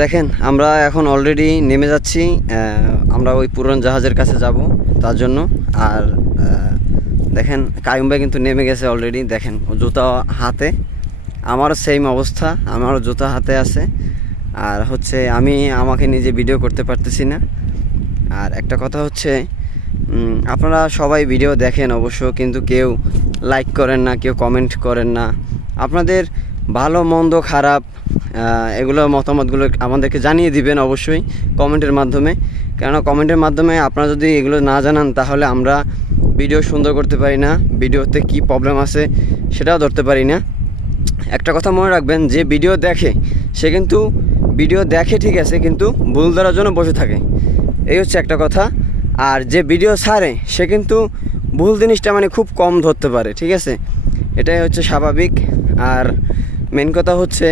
দেখেন আমরা এখন অলরেডি নেমে যাচ্ছি। আমরা ওই পুরনো জাহাজের কাছে যাব তার জন্য। আর দেখেন কায়ুম ভাই কিন্তু নেমে গেছে অলরেডি। দেখেন জুতা হাতে, আমারও সেম অবস্থা, আমারও জুতা হাতে আছে। আর হচ্ছে আমি আমাকে নিজে ভিডিও করতে পারতেছি না। আর একটা কথা হচ্ছে, আপনারা সবাই ভিডিও দেখেন অবশ্য, কিন্তু কেউ লাইক করেন না, কেউ কমেন্ট করেন না। আপনাদের ভালো মন্দ খারাপ এগুলো মতামতগুলো আমাদেরকে জানিয়ে দিবেন অবশ্যই কমেন্টের মাধ্যমে। কেননা কমেন্টের মাধ্যমে আপনারা যদি এগুলো না জানান তাহলে আমরা ভিডিও সুন্দর করতে পারি না, ভিডিওতে কি প্রবলেম আছে সেটাও ধরতে পারি না। একটা কথা মনে রাখবেন, যে ভিডিও দেখে সে কিন্তু ভিডিও দেখে ঠিক আছে, কিন্তু ভুল ধরার জন্য বসে থাকে, এই হচ্ছে একটা কথা। আর যে ভিডিও ছাড়ে সে কিন্তু ভুল জিনিসটা মানে খুব কম ধরতে পারে, ঠিক আছে, এটাই হচ্ছে স্বাভাবিক। আর মেন কথা হচ্ছে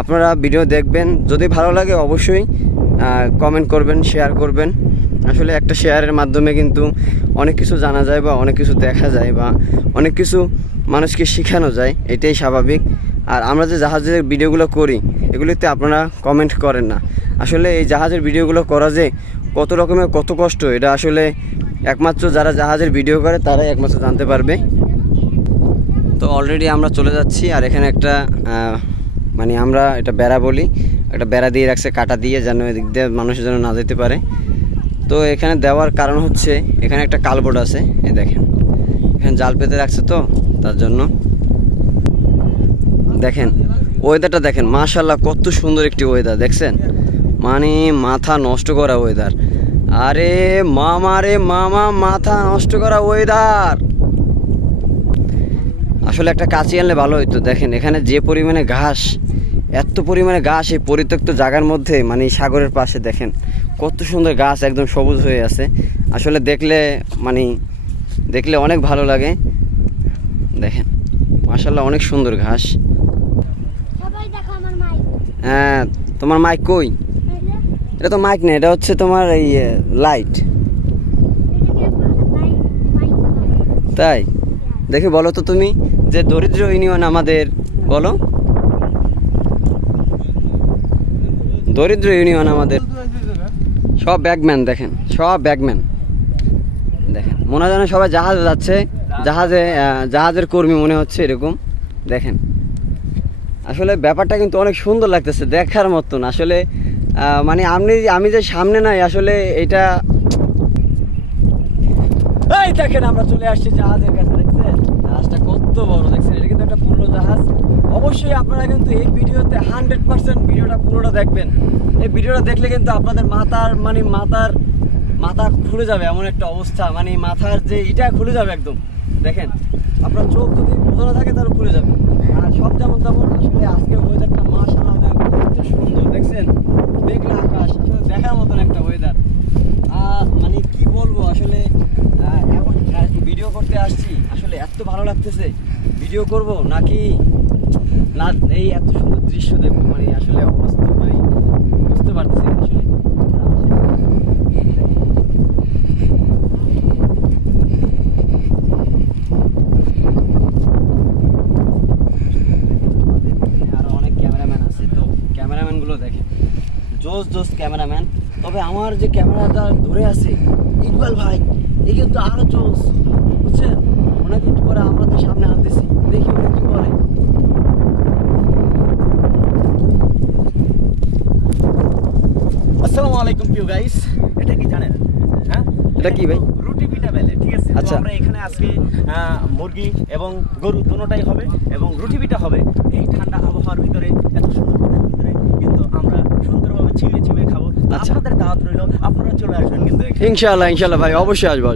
আপনারা ভিডিও দেখবেন, যদি ভালো লাগে অবশ্যই কমেন্ট করবেন, শেয়ার করবেন। আসলে একটা শেয়ারের মাধ্যমে কিন্তু অনেক কিছু জানা যায় বা অনেক কিছু দেখা যায় বা অনেক কিছু মানুষকে শেখানো যায়, এটাই স্বাভাবিক। আর আমরা যে জাহাজের ভিডিওগুলো করি এগুলিতে আপনারা কমেন্ট করেন না। আসলে এই জাহাজের ভিডিওগুলো করা যে কত রকমের কত কষ্ট, এটা আসলে একমাত্র যারা জাহাজের ভিডিও করে তারাই একমাত্র জানতে পারবে। তো অলরেডি আমরা চলে যাচ্ছি। আর এখানে একটা মানে আমরা এটা বেড়া বলি, একটা বেড়া দিয়ে রাখছে কাটা দিয়ে, যেন এদিক দিয়ে মানুষ যেন না যেতে পারে। তো এখানে দেওয়ার কারণ হচ্ছে এখানে একটা কালবোর্ড আছে, এই দেখেন এখানে জাল পেতে রাখছে, তো তার জন্য। দেখেন ওয়েদারটা দেখেন, মাশাআল্লাহ কত সুন্দর একটি ওয়েদার দেখছেন, মানে মাথা নষ্ট করা ওয়েদার। আরে মামা রে মামা, মাথা নষ্ট করা ওয়েদার। আসলে একটা কাঁচি আনলে ভালো হইতো। দেখেন এখানে যে পরিমাণে ঘাস, এত পরিমাণে ঘাস এই পরিত্যক্ত জায়গার মধ্যে, মানে সাগরের পাশে দেখেন কত সুন্দর ঘাস, একদম সবুজ হয়ে আছে। আসলে দেখলে অনেক ভালো লাগে। দেখেন মাশাআল্লাহ অনেক সুন্দর ঘাস। হ্যাঁ, তোমার মাইক কই? এটা তো মাইক না, এটা হচ্ছে তোমার এই লাইট। তাই দেখি বলো তো তুমি, যে দরিদ্র ইউনিয়ন আমাদের, বলো দরিদ্র ইউনিয়ন আমাদের সব ব্যাগম্যান। দেখেন সব ব্যাগম্যান, দেখেন মনে হয় যেন সবাই জাহাজে যাচ্ছে, জাহাজের কর্মী মনে হচ্ছে এরকম। দেখেন আসলে ব্যাপারটা কিন্তু অনেক সুন্দর লাগতেছে, দেখার মতন। আসলে মানে আমি যে সামনে নাই, আসলে এটা এই দেখেন আমরা চলে আসছি জাহাজের কাছে। দেখছেন জাহাজটা কত বড়, দেখছেন এটা কিন্তু একটা পুরনো জাহাজ। অবশ্যই আপনারা কিন্তু এই ভিডিওতে 100% ভিডিওটা পুরোটা দেখবেন। এই ভিডিওটা দেখলে কিন্তু আপনাদের মাথা খুলে যাবে, এমন একটা অবস্থা, মানে মাথার যে এটা খুলে যাবে একদম। দেখেন আপনার চোখ যদি বোঝানো থাকে তাহলে খুলে যাবে। আর সব যেমন তেমন, আসলে আজকের ওয়েদারটা মাশাআল্লাহ কত সুন্দর, দেখছেন মেঘলা আকাশ, দেখার মতন একটা ওয়েদার। মানে কি বলবো, আসলে এমন ভিডিও করতে আসছি, আসলে এত ভালো লাগতেছে। ভিডিও করব নাকি না এই এত সুন্দর দৃশ্য দেখবো, মানে আসলে অবস্থা মানে বুঝতে পারতেছি আসলে। আরো অনেক ক্যামেরাম্যান আছে, তো ক্যামেরাম্যানগুলো দেখে জোস ক্যামেরাম্যান। তবে আমার যে ক্যামেরাটা ধরে আছে ইকবাল ভাই, এই কিন্তু আরো জোস, বুঝছেন। অনেক একটু পরে আমরা তো সামনে আনতেছি, দেখি ওরা কি করে। আসসালামু আলাইকুম প্রিয় গাইস, এটা কি জানেন? হ্যাঁ, এটা কি ভাই? রুটি পিঠা বেলে, ঠিক আছে। আচ্ছা, আমরা এখানে আজকে মুরগি এবং গরু দুটোটাই হবে এবং রুটি পিঠা হবে। এই ঠান্ডা আবহাওয়ার ভিতরে, এত সুন্দর পিঠার ভিতরে কিন্তু আমরা সুন্দরভাবে চিবিয়ে খাবো। আচ্ছা, আপনাদের দাওয়াত রইল, আপনারা চলে আসবেন কিন্তু। ইনশাআল্লাহ ভাই, অবশ্যই আসবো।